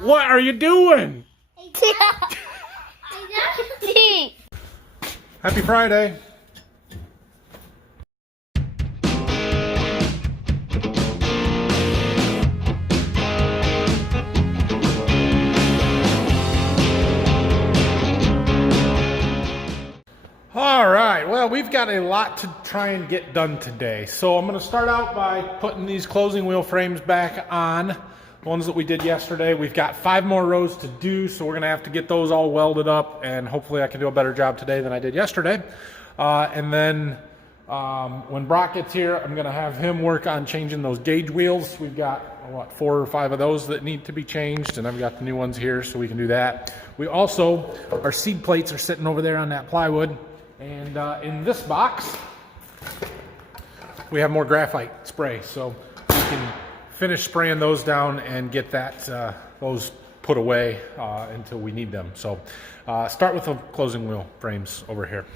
What are you doing? Happy Friday. All right, well, we've got a lot to try and get done today. So I'm going to start out by putting these closing wheel frames back on, the ones that we did yesterday. We've got 5 more rows to do, so we're going to have to get those all welded up, and hopefully I can do a better job today than I did yesterday. And then when Brock gets here, I'm going to have him work on changing those gauge wheels. We've got, what, 4 or 5 of those that need to be changed, and I've got the new ones here, so we can do that. We also, our seed plates are sitting over there on that plywood. And in this box, we have more graphite spray, so we can finish spraying those down and get that those put away until we need them. So start with the closing wheel frames over here.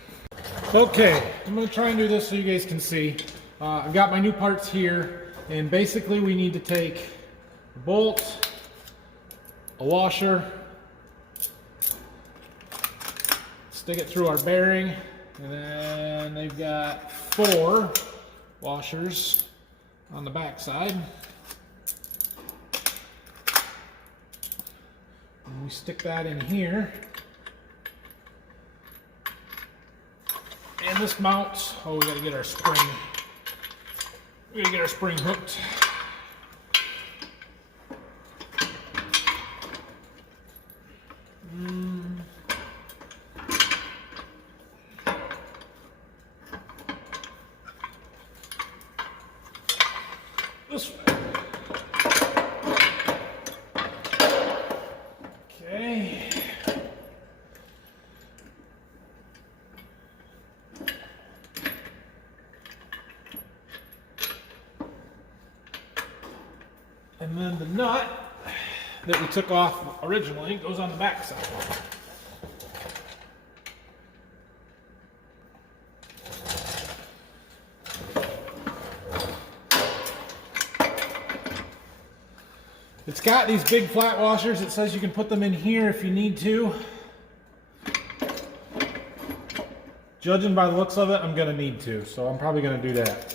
Okay, I'm going to try and do this so you guys can see. I've got my new parts here, and basically we need to take a bolt, a washer, stick it through our bearing, and then they've got 4 washers on the back side. And we stick that in here. And this mounts, oh, we gotta get our spring. We gotta get our spring hooked. This way. Okay. And then the nut that we took off originally goes on the back side. It's got these big flat washers. It says you can put them in here if you need to. Judging by the looks of it, I'm going to need to, so I'm probably going to do that.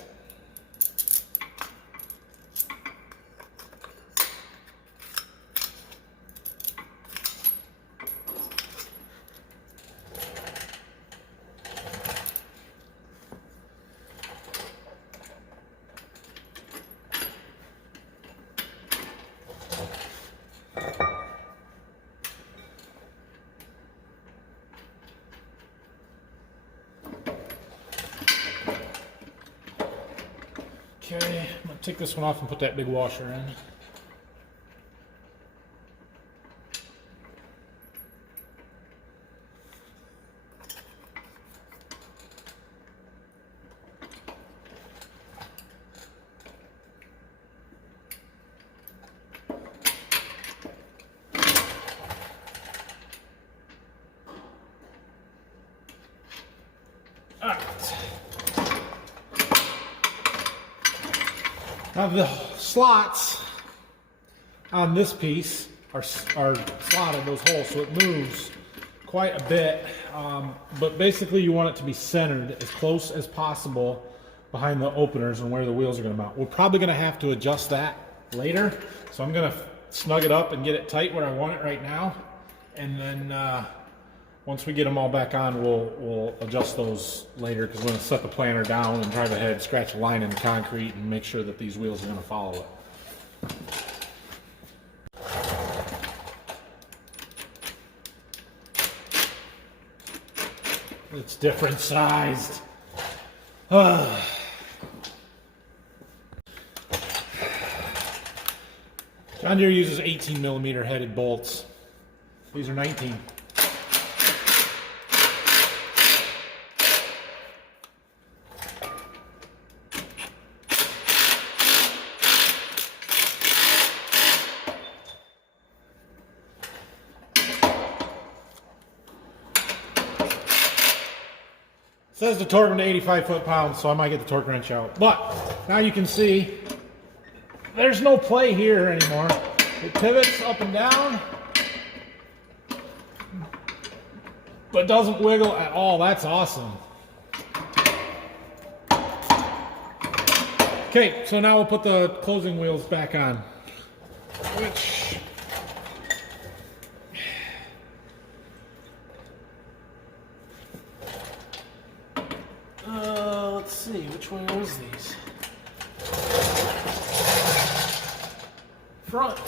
Okay, I'm going to take this one off and put that big washer in. All right. Now the slots on this piece are slotted, those holes, so it moves quite a bit. But basically you want it to be centered as close as possible behind the openers and where the wheels are going to mount. We're probably going to have to adjust that later. So I'm going to snug it up and get it tight where I want it right now. And then once we get them all back on, we'll adjust those later, because we're going to set the planter down and drive ahead, scratch a line in the concrete, and make sure that these wheels are going to follow it. It's different sized. John Deere uses 18mm headed bolts. These are 19. It says to torque them to 85 foot-pounds, so I might get the torque wrench out. But now you can see there's no play here anymore. It pivots up and down, but doesn't wiggle at all. That's awesome. Okay, so now we'll put the closing wheels back on, which let's see, which one was these? Front.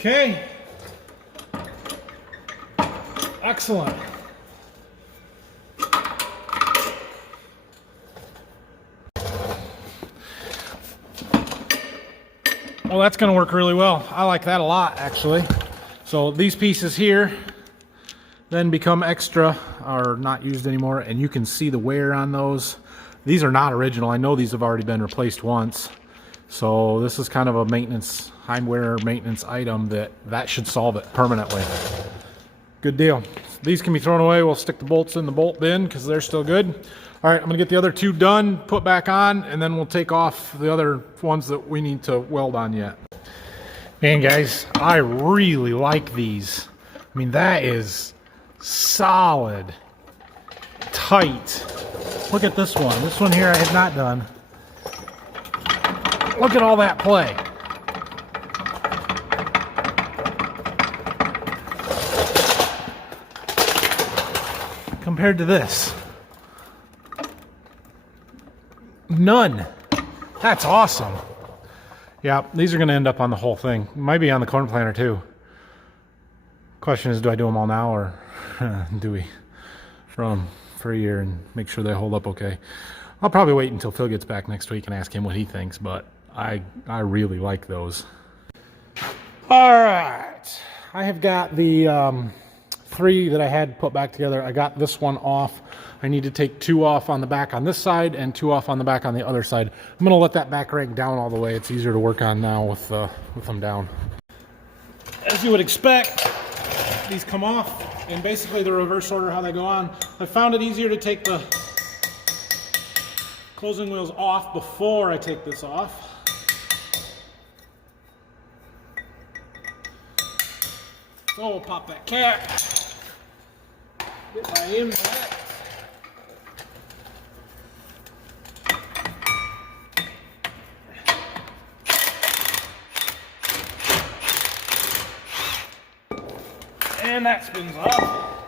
Okay. Excellent. Well, that's going to work really well. I like that a lot, actually. So these pieces here then become extra, or not used anymore, and you can see the wear on those. These are not original. I know these have already been replaced once. So this is kind of a maintenance, hardware maintenance item that should solve it permanently. Good deal. These can be thrown away. We'll stick the bolts in the bolt bin because they're still good. All right, I'm gonna get the other two done, put back on, and then we'll take off the other ones that we need to weld on yet. Man, guys, I really like these. I mean, that is solid, tight. Look at this one. This one here I have not done. Look at all that play. Compared to this. None. That's awesome. Yeah, these are going to end up on the whole thing. Might be on the corn planter too. Question is, do I do them all now, or do we run them for a year and make sure they hold up okay? I'll probably wait until Phil gets back next week and ask him what he thinks, but I really like those. All right, I have got the 3 that I had put back together. I got this one off. I need to take 2 off on the back on this side and 2 off on the back on the other side. I'm gonna let that back rank down all the way. It's easier to work on now with them down. As you would expect, these come off in basically the reverse order how they go on. I found it easier to take the closing wheels off before I take this off. So we'll pop that cap, get my impact. And that spins off.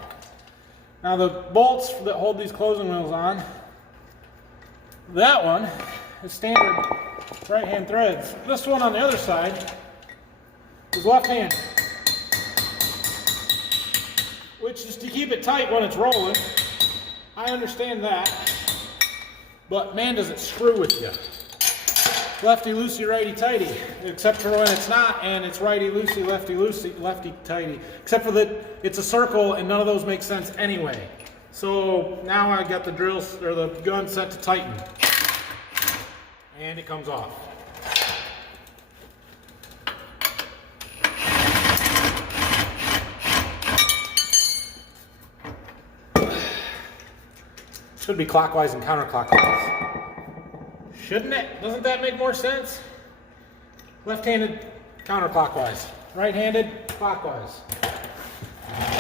Now the bolts that hold these closing wheels on, that one is standard right hand threads. This one on the other side is left hand, which is to keep it tight when it's rolling. I understand that, but man, does it screw with you. Lefty, loosey, righty, tighty, except for when it's not, and it's righty, loosey, lefty, tighty, except for that it's a circle and none of those make sense anyway. So now I got the drills, or the gun set to tighten, and it comes off. Should be clockwise and counterclockwise. Shouldn't it? Doesn't that make more sense? Left-handed, counterclockwise. Right-handed, clockwise.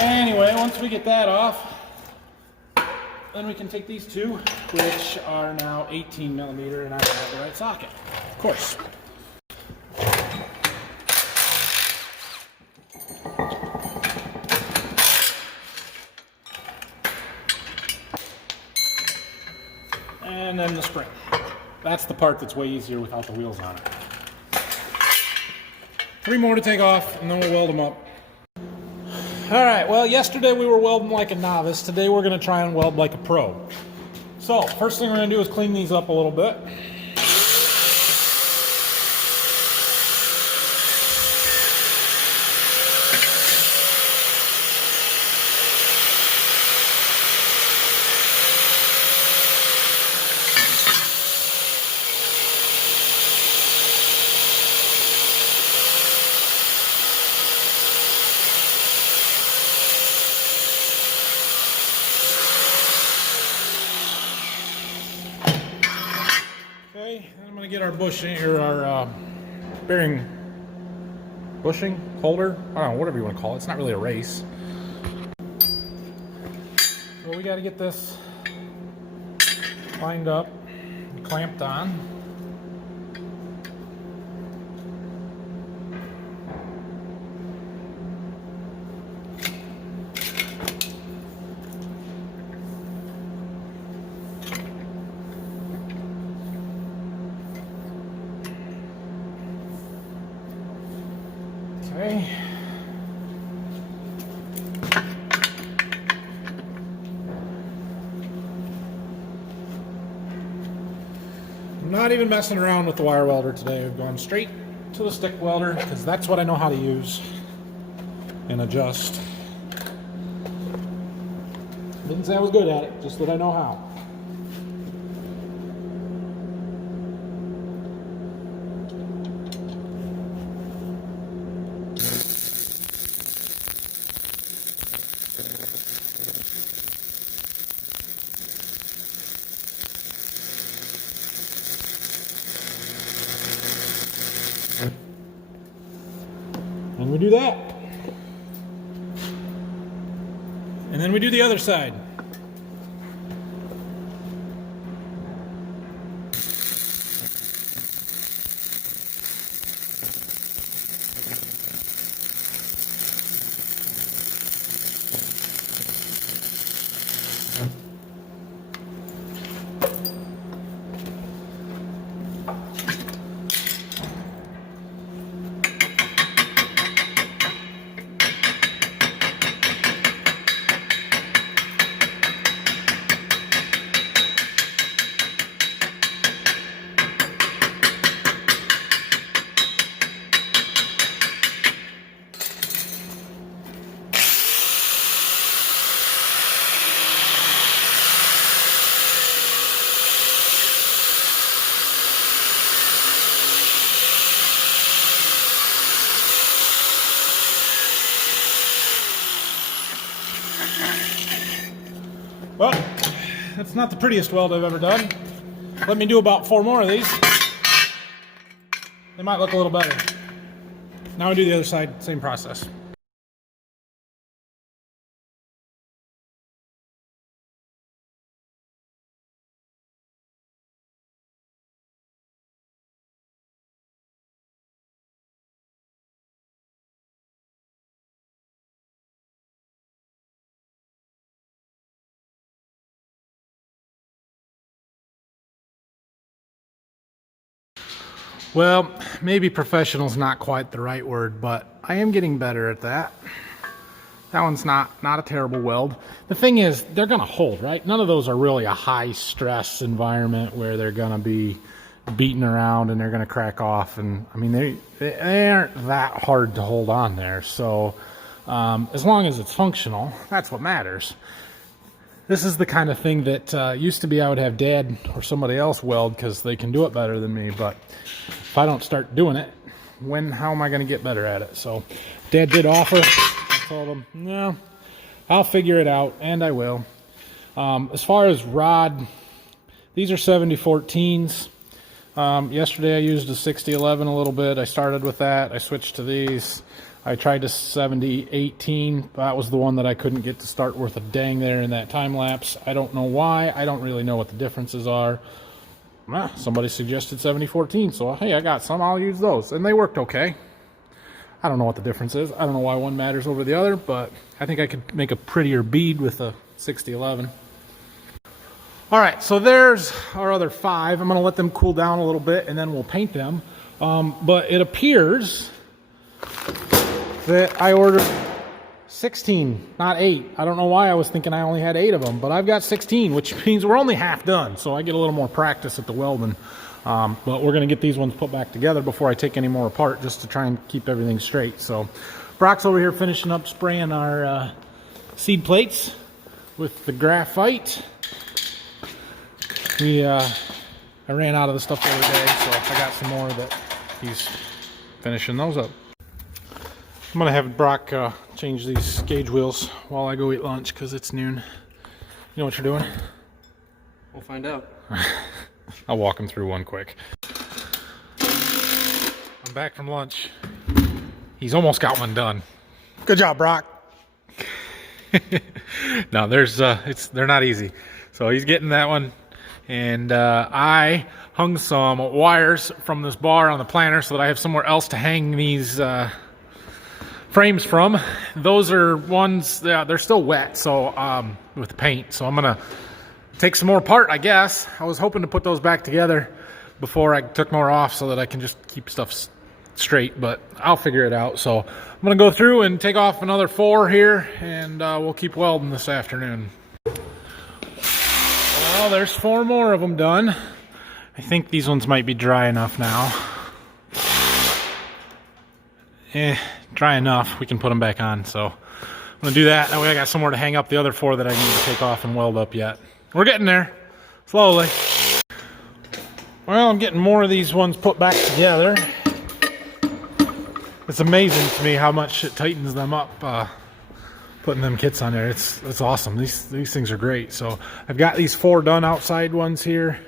Anyway, once we get that off, then we can take these two, which are now 18 millimeter, and I have the right socket, of course. And then the spring. That's the part that's way easier without the wheels on it. 3 more to take off, and then we'll weld them up. All right, well, yesterday we were welding like a novice. Today we're gonna try and weld like a pro. So, first thing we're gonna do is clean these up a little bit. Okay, I'm going to get our bushing, or our bearing bushing holder. I don't know, whatever you want to call it. It's not really a race. So we got to get this lined up, clamped on. Okay. I'm not even messing around with the wire welder today. I've gone straight to the stick welder because that's what I know how to use and adjust. Didn't say I was good at it, just that I know how. And we do that. And then we do the other side. Well, that's not the prettiest weld I've ever done. Let me do about 4 more of these. They might look a little better. Now we do the other side, same process. Well, maybe professional's not quite the right word, but I am getting better at that. That one's not a terrible weld. The thing is, they're gonna hold, right? None of those are really a high stress environment where they're gonna be beating around and they're gonna crack off. And I mean, they aren't that hard to hold on there. So as long as it's functional, that's what matters. This is the kind of thing that used to be I would have Dad or somebody else weld because they can do it better than me. But if I don't start doing it, how am I going to get better at it? So Dad did offer. I told him, no, I'll figure it out, and I will. As far as rod, these are 70-14s. Yesterday I used a 60-11 a little bit. I started with that. I switched to these. I tried to 70-18. That was the one that I couldn't get to start worth a dang there in that time lapse. I don't know why. I don't really know what the differences are. Somebody suggested 70-14, so hey, I got some. I'll use those. And they worked okay. I don't know what the difference is. I don't know why one matters over the other, but I think I could make a prettier bead with a 60-11. All right, so there's our other 5. I'm going to let them cool down a little bit, and then we'll paint them. But it appears that I ordered 16, not 8. I don't know why I was thinking I only had 8 of them, but I've got 16, which means we're only half done, so I get a little more practice at the welding. But we're going to get these ones put back together before I take any more apart, just to try and keep everything straight. So Brock's over here finishing up spraying our seed plates with the graphite. I ran out of the stuff the other day, so I got some more that he's finishing those up. I'm going to have Brock change these gauge wheels while I go eat lunch, because it's noon. You know what you're doing? We'll find out. I'll walk him through one quick. I'm back from lunch. He's almost got one done. Good job, Brock. No, they're not easy. So he's getting that one. And I hung some wires from this bar on the planter so that I have somewhere else to hang these frames from. Those are ones, they're still wet, so with the paint. So I'm gonna take some more apart, I guess. I was hoping to put those back together before I took more off so that I can just keep stuff straight, but I'll figure it out. So I'm gonna go through and take off another 4 here, and we'll keep welding this afternoon. Well, there's 4 more of them done. I think these ones might be dry enough now. Dry enough. We can put them back on. So I'm gonna do that. That way I got somewhere to hang up the other 4 that I need to take off and weld up yet. We're getting there, slowly. Well, I'm getting more of these ones put back together. It's amazing to me how much it tightens them up. Putting them kits on there, it's awesome. These things are great. So I've got these 4 done outside ones here,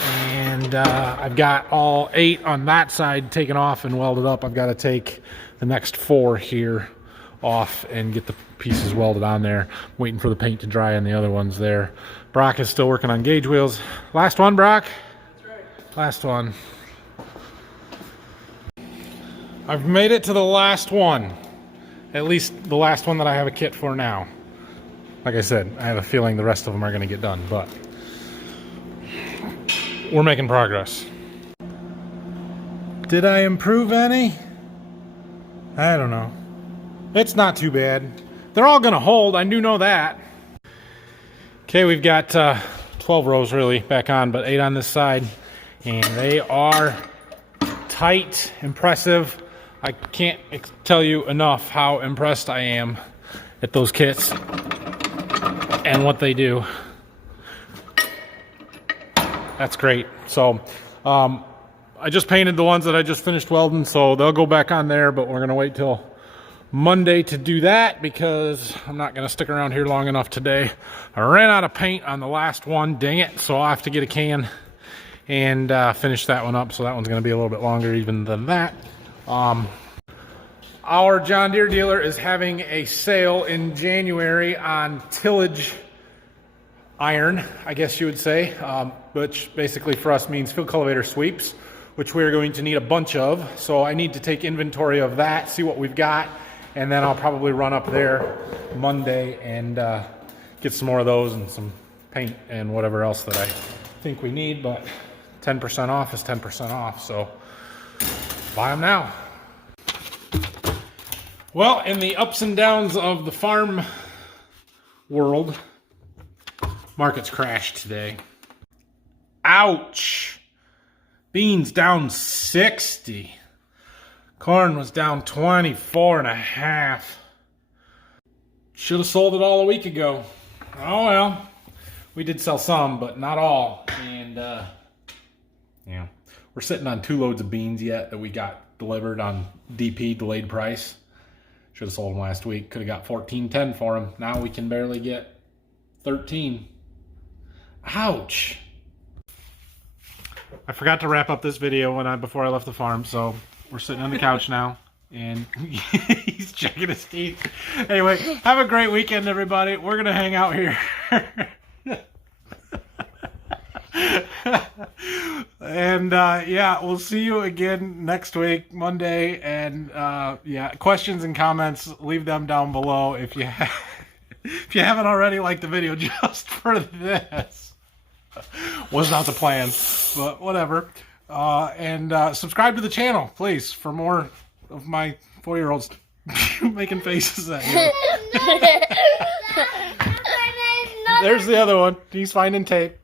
and I've got all 8 on that side taken off and welded up. I've got to take the next 4 here off and get the pieces welded on there. Waiting for the paint to dry on the other ones there. Brock is still working on gauge wheels. Last one, Brock? That's right. Last one. I've made it to the last one. At least the last one that I have a kit for now. Like I said, I have a feeling the rest of them are going to get done, but we're making progress. Did I improve any? I don't know. It's not too bad. They're all going to hold. I do know that. Okay, we've got 12 rows really back on, but 8 on this side. And they are tight, impressive. I can't tell you enough how impressed I am at those kits and what they do. That's great. So I just painted the ones that I just finished welding, so they'll go back on there, but we're going to wait till Monday to do that because I'm not going to stick around here long enough today. I ran out of paint on the last one, dang it, so I'll have to get a can and finish that one up, so that one's going to be a little bit longer even than that. Our John Deere dealer is having a sale in January on tillage iron, I guess you would say, which basically for us means field cultivator sweeps, which we're going to need a bunch of. So I need to take inventory of that, see what we've got, and then I'll probably run up there Monday and get some more of those and some paint and whatever else that I think we need. But 10% off is 10% off, so buy them now. Well, in the ups and downs of the farm world, market's crashed today. Ouch! Beans down 60. Corn was down 24.5. Should have sold it all a week ago. Oh well. We did sell some, but not all. And yeah, we're sitting on 2 loads of beans yet that we got delivered on DP, delayed price. Should have sold them last week. Could have got $14.10 for them. Now we can barely get 13. Ouch. I forgot to wrap up this video before I left the farm, so we're sitting on the couch now. And he's checking his teeth. Anyway, have a great weekend, everybody. We're going to hang out here. And yeah, we'll see you again next week, Monday. And yeah, questions and comments, leave them down below if you if you haven't already liked the video just for this. Was not the plan, but whatever. And subscribe to the channel, please, for more of my 4-year-olds making faces at you. There's the other one. He's finding tape.